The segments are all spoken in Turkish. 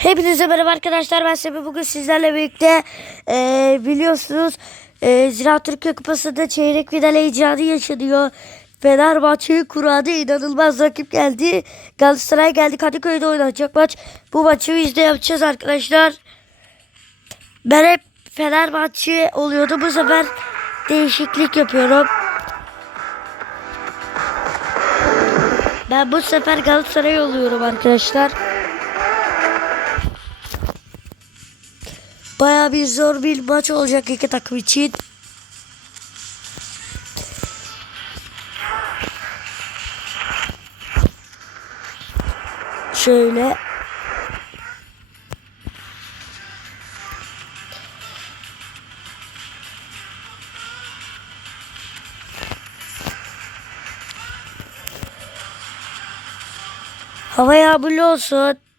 Hepinize merhaba arkadaşlar. Ben Sebi bugün sizlerle birlikte eee, biliyorsunuz eee Ziraat Türkiye Kupası'nda çeyrek final heyecanı yaşanıyor. Fenerbahçe'yi kuradı inanılmaz rakip geldi. Galatasaray geldi Kadıköy'de oynanacak maç. Bu maçı biz de yapacağız arkadaşlar. Ben hep Fenerbahçe oluyordu. Bu sefer değişiklik yapıyorum. Ben bu sefer Galatasaray oluyorum arkadaşlar. Baya bir zor bir maç olacak iki takım için. Şöyle. Hava yağmurlu olsun.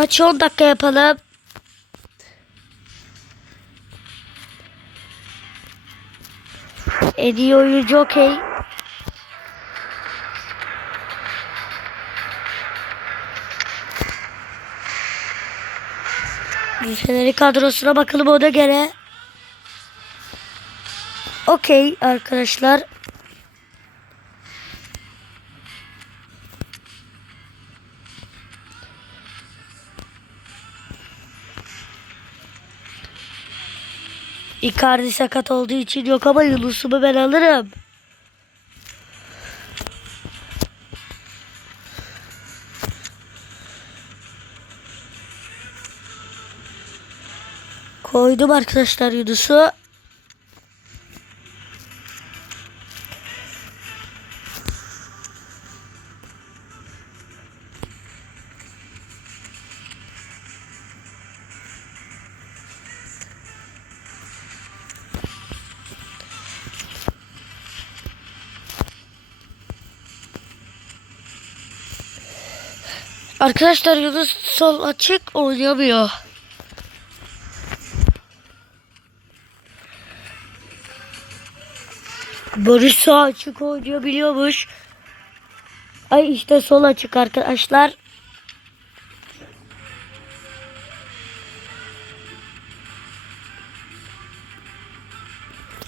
Maçı 10 dakika yapalım. En oyuncu okey. Fener'in kadrosuna bakalım ona göre. Okey arkadaşlar. Icardi sakat olduğu için yok ama Yunus'umu ben alırım. Koydum arkadaşlar Yunus'u. Arkadaşlar Yunus sol açık oynayamıyor. Barış sağ açık oynayabiliyormuş. Ay işte sol açık arkadaşlar.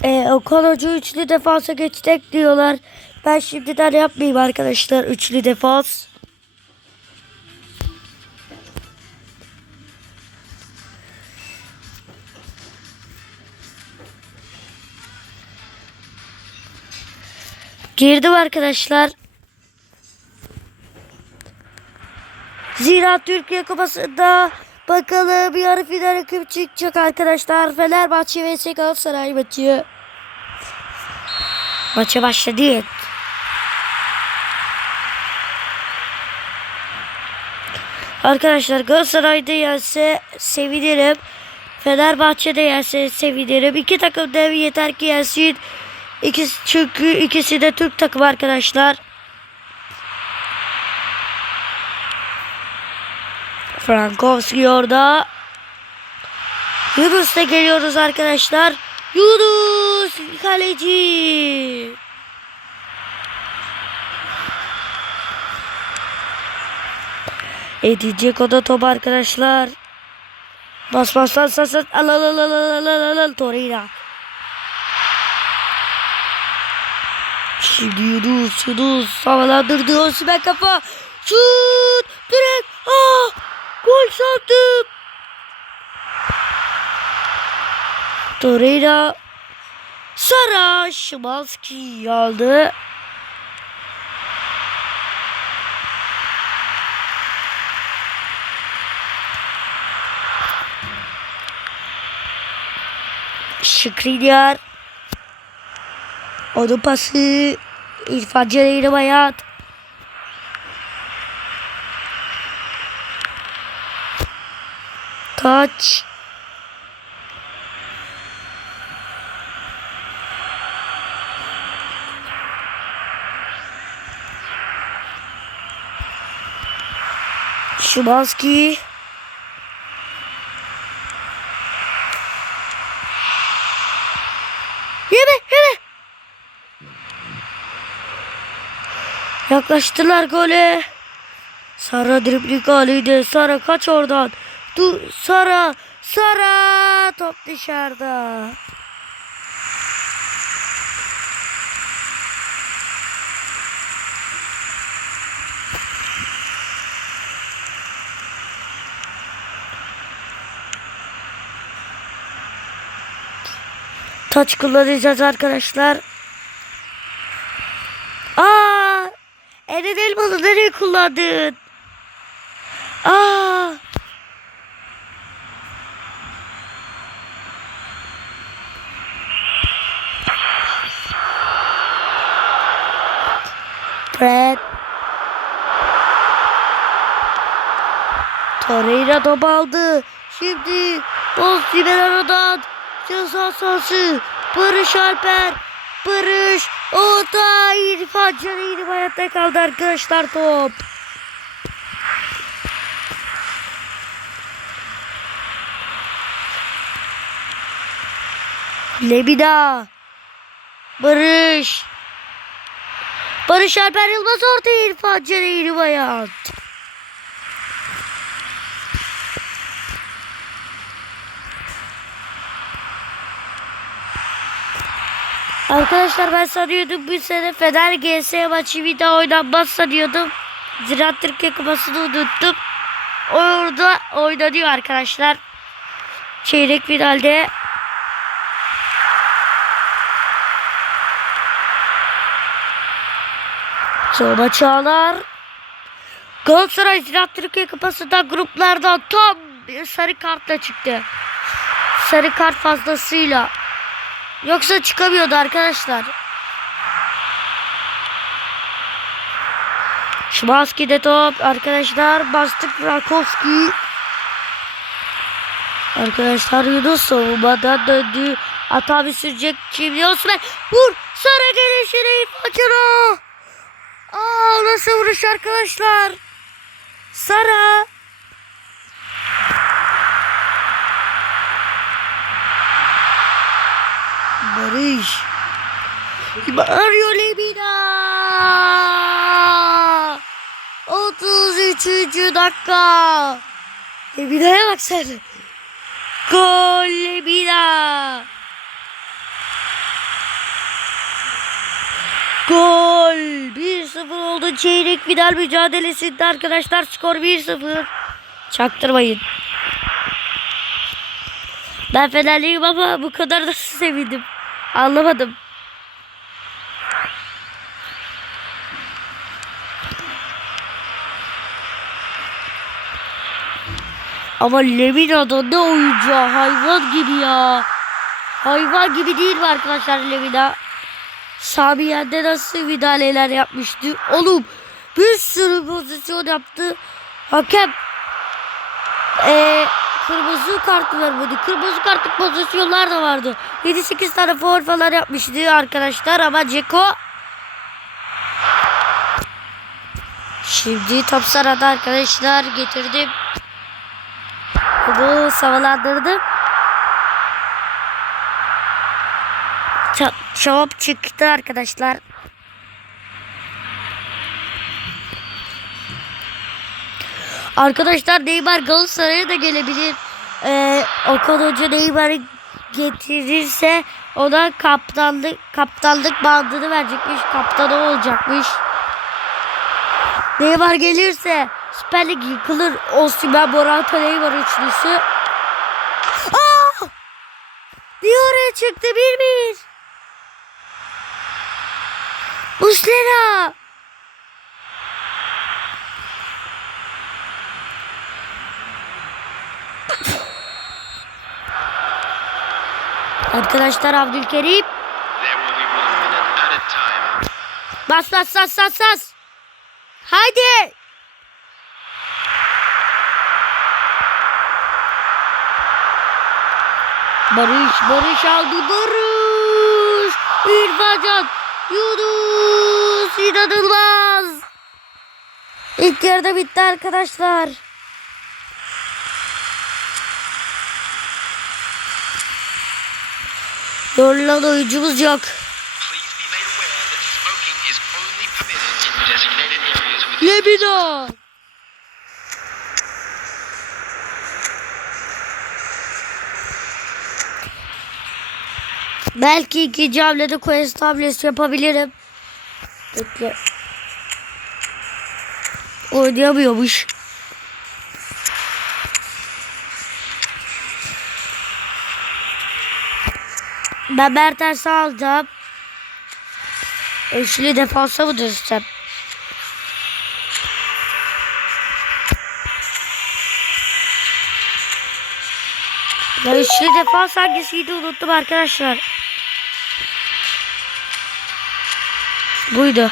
Ee, Okan Hoca üçlü defansa geçecek diyorlar. Ben şimdiden yapmayayım arkadaşlar üçlü defans. Girdim arkadaşlar. Zira Türkiye Kupası'nda bakalım yarı final kim çıkacak arkadaşlar. Fenerbahçe vs Galatasaray maçı. Maça başladı. Arkadaşlar Galatasaray'da yense sevinirim. Fenerbahçe'de yense sevinirim. İki takım da yeter ki yensin. İkisi, çünkü ikisi de Türk takımı arkadaşlar. Frankowski orada. Yunus'la geliyoruz arkadaşlar. Yunus kaleci. Edecek o da top arkadaşlar. Bas bas bas bas bas. Al al al al al al al Torreira. Yunus Yunus havalandırdı Osman kafa. Şut. Direkt. Ah. Gol sandım. Torreira. Sara Şimanski aldı. Şikrinyar. Onun pası. İrfan Can'ı hayat. Taç. Şimanski. Yaklaştılar gole. Sara dribling haliydi. Sara kaç oradan. Dur Sara. Sara. Top dışarıda. Taç kullanacağız arkadaşlar. Aa! Eren Elmalı nereye kullandın? Aa! Fred. Torreira top aldı. Şimdi Osimhen aradan ceza sahası. Barış Alper. Barış. Orta İrfan Can İrfan hayatta kaldı arkadaşlar top. Lebida. Barış. Barış Alper Yılmaz orta İrfan Can İrfan. Arkadaşlar ben sanıyordum bu sene Fener GS maçı bir daha oynanmaz sanıyordum. Ziraat Türkiye kupasını unuttum. Orada oynanıyor arkadaşlar. Çeyrek finalde. Sonra Çağlar. Galatasaray Ziraat Türkiye kupasında gruplardan tam sarı kartla çıktı. Sarı kart fazlasıyla. Yoksa çıkamıyordu arkadaşlar. Şimanski de top arkadaşlar. Bastık Rakowski. Arkadaşlar Yunus savunmadan döndü. Hata bir sürecek. Şimdi Osman. Vur. Sonra gelişine İrfancıra. Aa nasıl vuruş arkadaşlar. Sara. Barış. Mario Lemina. 33. dakika. Lemina'ya bak sen. Gol Lemina. Gol. 1-0 oldu çeyrek final mücadelesinde arkadaşlar. Skor 1-0. Çaktırmayın. Ben Fenerliyim ama bu kadar da sevindim. Anlamadım. Ama Lemina'da ne oyuncu hayvan gibi ya. Hayvan gibi değil mi arkadaşlar Lemina? Sami Yen'de nasıl müdahaleler yapmıştı? Oğlum bir sürü pozisyon yaptı. Hakem eee kırmızı kart vermedi. Kırmızı kartlık pozisyonlar da vardı. 7-8 tane foul falan yapmıştı arkadaşlar ama Ceko Şimdi top sarada arkadaşlar getirdim. Bunu savalandırdım. Ç- Top çıktı arkadaşlar. Arkadaşlar Neymar Galatasaray'a da gelebilir. Ee, Okan Hoca Neymar'ı getirirse ona kaptanlık kaptanlık bandını verecekmiş. Kaptanı olacakmış. Neymar gelirse Süper Lig yıkılır. Osimhen, Morata, Neymar üçlüsü. Aa! Bir oraya çıktı bir bir. Muslera. Arkadaşlar Abdülkerim. There will be one minute at a time. Bas bas bas bas bas. Haydi. Barış, Barış aldı. Barış. İrfacan. Yunus. inanılmaz. İlk yarıda bitti arkadaşlar. Permitted in designated Lemina. Belki ikinci hamlede quest hamlesi yapabilirim. Bekle. Oynayamıyormuş. Ben Mertens'i aldım. Üçlü defansa mı dönsem? Ya üçlü defans hangisiydi unuttum arkadaşlar. Buydu.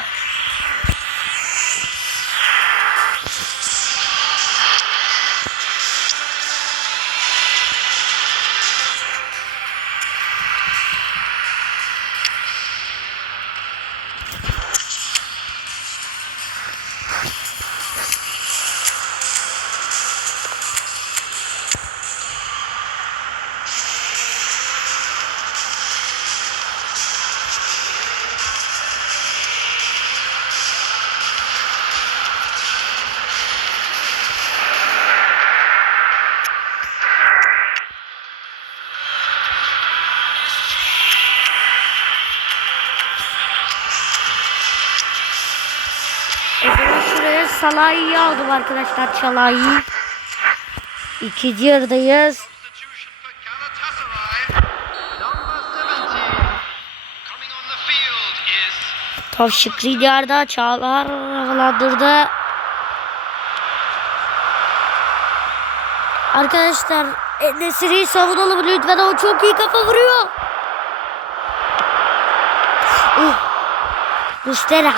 Salah'ı aldım arkadaşlar Çalay'ı. İkinci yarıdayız. Substitution for Galatasaray. Number 17. Coming on the field is Top Şikrinyar'da Çağlar havalandırdı. Arkadaşlar Nesiri'yi savunalım lütfen o çok iyi kafa vuruyor. Uh. Mustera.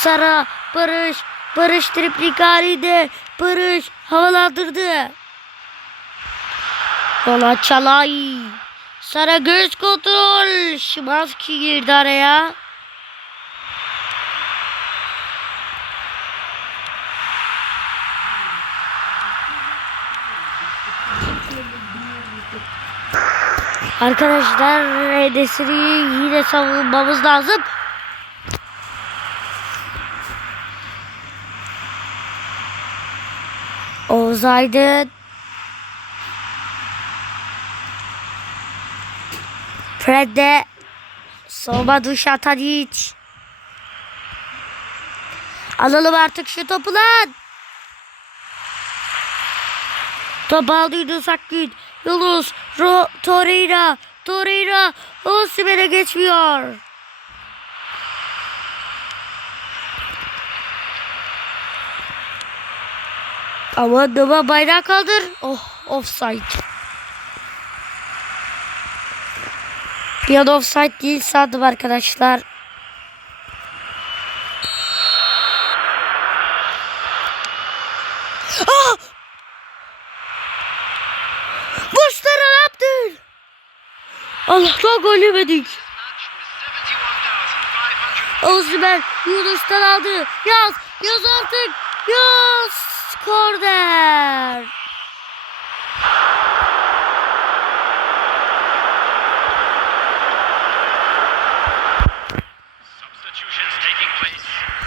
Sara, Barış, Barış triplik halinde. Barış havalandırdı. Yola Çalay. Sara göz kontrol. Şimanski girdi araya. Arkadaşlar Edesiri'yi yine savunmamız lazım. Oğuz Aydın. Fred'de. Soba duş atan hiç. Alalım artık şu topu lan. Top aldı Yunus Akgün. Yunus. Ro Torreira. Torreira. Osimhen'e geçmiyor. Ama dama bayrağı kaldır. Oh offside. Bir an offside değil sandım arkadaşlar. Ah! Boşlara ne yaptın? Allah'tan gol yemedik. match with 71,500. Osimhen Yunus'tan aldı. Yaz. Yaz artık. Yaz. Place.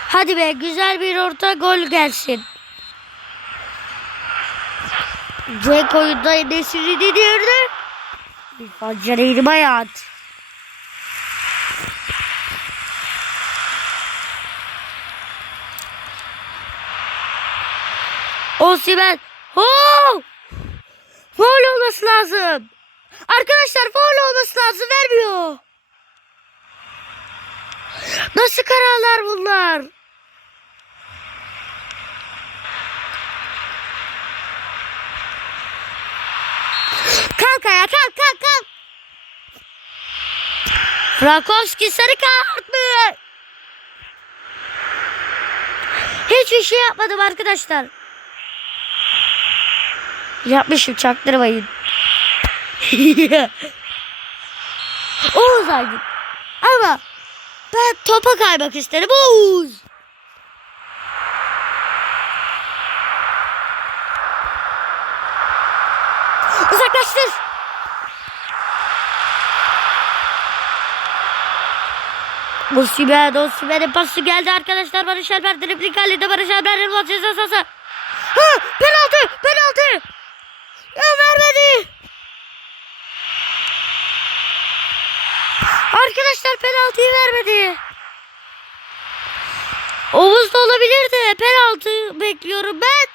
Hadi be güzel bir orta gol gelsin. Cenk oyunda Nesiri diyordu. Bir fancaraydı hayat. Osimhen. Oh! Foul olması lazım. Arkadaşlar foul olması lazım vermiyor. Nasıl kararlar bunlar? Kalk ayağa kalk kalk kalk. Frankowski sarı kart mı? Hiçbir şey yapmadım arkadaşlar. Yapmışım çaktırmayın. Oğuz Aydın. Ama ben topa kaymak isterim Oğuz. Uzak Uzaklaştır. Osimhen, Osimhen'in pası geldi arkadaşlar. Barış Alper dribling halinde Barış Alper'in maç ceza sahası. Ha, penaltı, penaltı. Ya vermedi. Arkadaşlar penaltıyı vermedi. Oğuz da olabilirdi. Penaltı bekliyorum ben.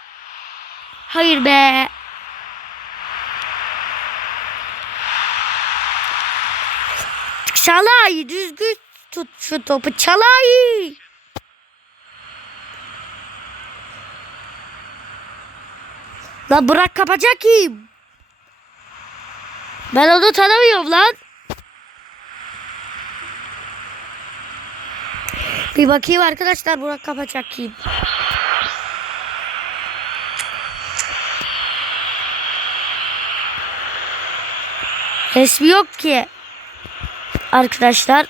Hayır be. Çalay düzgün tut şu topu Çalay. Lan bırak kapacak kim? Ben onu tanımıyorum lan. Bir bakayım arkadaşlar Burak kapacak kim? Resmi yok ki. Arkadaşlar.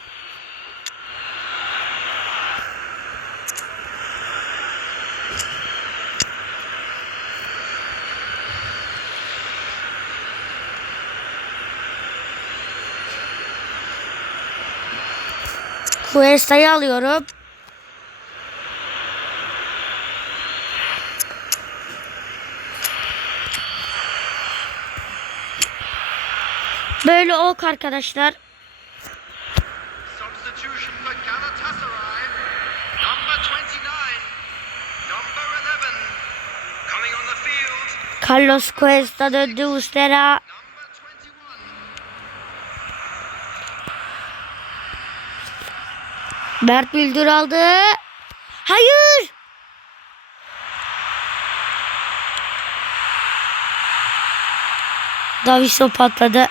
Cuesta'yı alıyorum. Böyle ok arkadaşlar. Substitution for Galatasaray. Number 29. Number 11. Coming on the field. Carlos Cuesta döndü Ustera. Mert Müldür aldı. Hayır. Daviso patladı.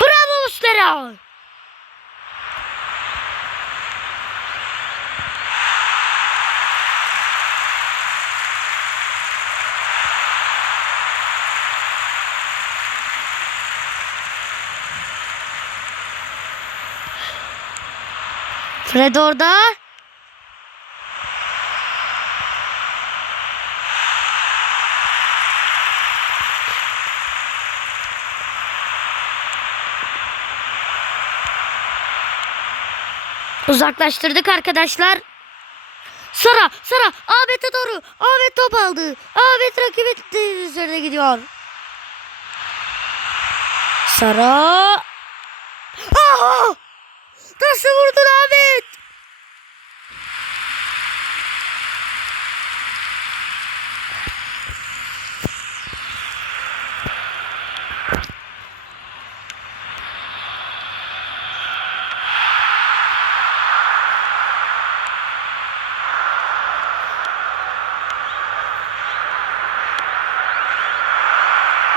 Bravo Ustera. Fred orada. Uzaklaştırdık arkadaşlar. Sara, Sara, Ahmet'e doğru. Ahmet top aldı. Ahmet rakibin üzerine gidiyor. Sara. Aha! Nasıl vurdun Ahmet?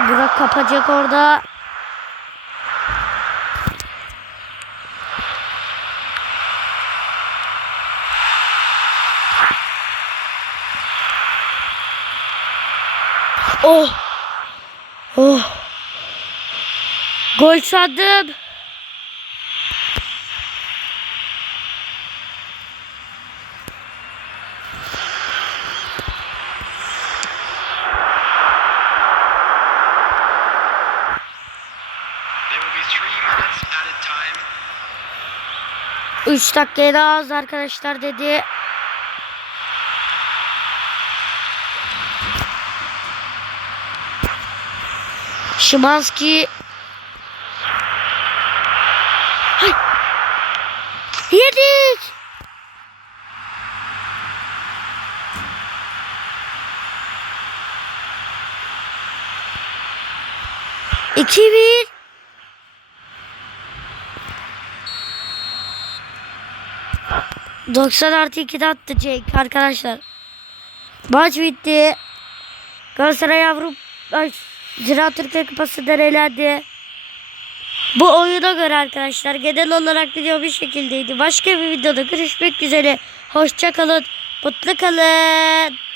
Burak kapacak orada. Oh. Oh. Gol sandım. 3 dakikaya daha az arkadaşlar dedi. Şimanski Hay! Yedik. İki bir. ...90 artı 2'de attı Jake arkadaşlar. Maç bitti. Galatasaray Avrupa... Ay, Ziraat Türkiye Kupası'ndan elendi. Bu oyuna göre arkadaşlar genel olarak video bir şekildeydi. Başka bir videoda görüşmek üzere. Hoşça kalın. Mutlu kalın.